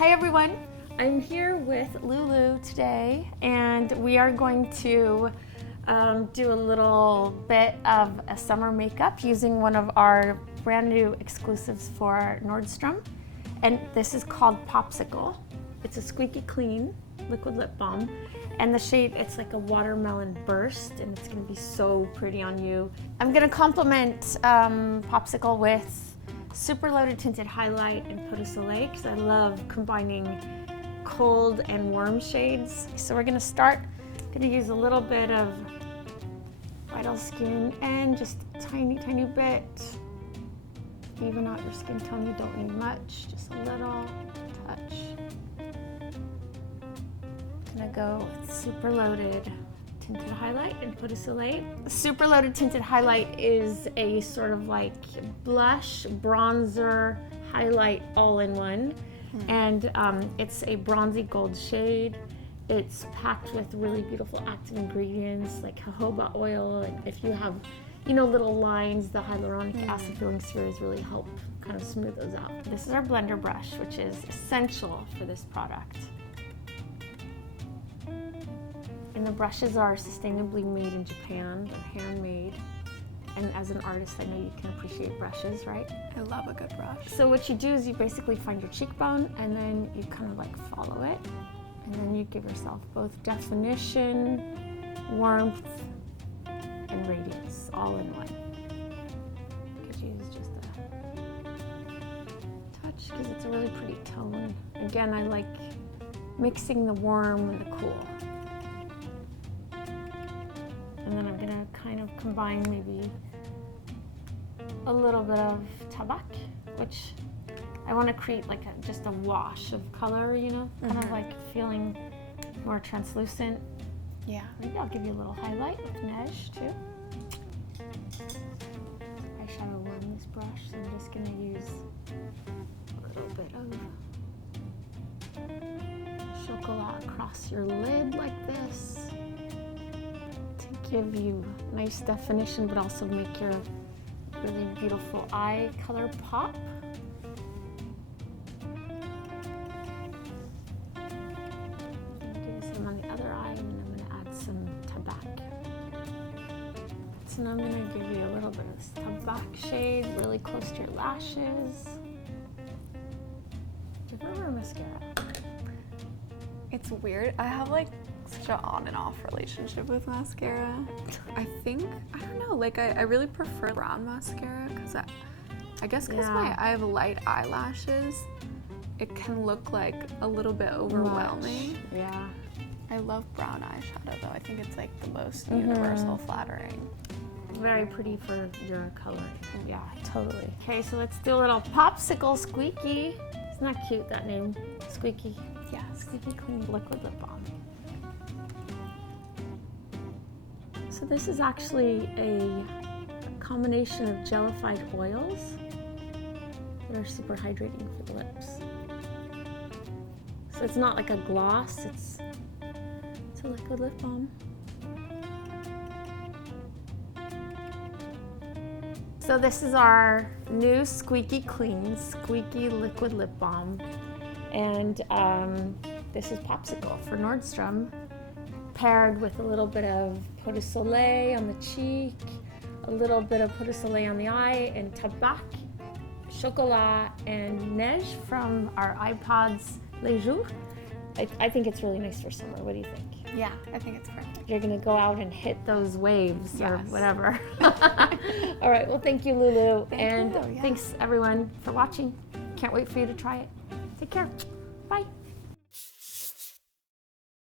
Hi everyone, I'm here with Lulu today and we are going to do a little bit of a summer makeup using one of our brand new exclusives for Nordstrom, and this is called Popsicle. It's a squeaky clean liquid lip balm, and the shade, it's like a watermelon burst, and it's gonna be so pretty on you. I'm gonna complement Popsicle with super loaded tinted highlight and Pot de Soleil because I love combining cold and warm shades. So we're gonna gonna use a little bit of Vital Skin and just a tiny bit. Even out your skin tone, you don't need much, just a little touch. Gonna go with super loaded tinted highlight and Pot de Soleil. Super loaded tinted highlight is a sort of like blush, bronzer, highlight all in one. And it's a bronzy gold shade. It's packed with really beautiful active ingredients like jojoba oil. And if you have, little lines, the hyaluronic acid filling spheres really help kind of smooth those out. This is our blender brush, which is essential for this product. And the brushes are sustainably made in Japan. They're handmade. And as an artist, I know you can appreciate brushes, right? I love a good brush. So what you do is you basically find your cheekbone and then you kind of like follow it. And then you give yourself both definition, warmth, and radiance all in one. You could use just a touch because it's a really pretty tone. Again, I like mixing the warm and the cool. And then I'm gonna kind of combine maybe a little bit of tabac, which I want to create like just a wash of color, kind of like feeling more translucent. Yeah. Maybe I'll give you a little highlight with Neige too. Eyeshadow on this brush, so I'm just gonna use a little bit of chocolat across your lid like this. Give you nice definition, but also make your really beautiful eye color pop. I'm gonna do the same on the other eye, and then I'm gonna add some tabac. So now I'm gonna give you a little bit of this tabac shade, really close to your lashes. Do you ever wear mascara? It's weird. I have like such an on and off relationship with mascara. I don't know, like I really prefer brown mascara because I guess because I have light eyelashes, it can look like a little bit overwhelming. Yeah. I love brown eyeshadow though. I think it's like the most universal flattering. Very pretty for your color. Yeah, totally. Okay, so let's do a little Popsicle Squeaky. Isn't that cute, that name? Squeaky. Yeah. Squeaky Clean Liquid Lip Balm. So this is actually a combination of gelified oils that are super hydrating for the lips. So it's not like a gloss, it's a liquid lip balm. So this is our new Squeaky Clean, Squeaky Liquid Lip Balm. And this is Popsicle for Nordstrom, paired with a little bit of Pot de Soleil on the cheek, a little bit of Pot de Soleil on the eye, and tabac, chocolat, and neige from our iPods Les Jours. I think it's really nice for summer. What do you think? Yeah, I think it's perfect. You're gonna go out and hit those waves or whatever. All right, well, thank you, Lulu. Thanks everyone for watching. Can't wait for you to try it. Take care. Bye.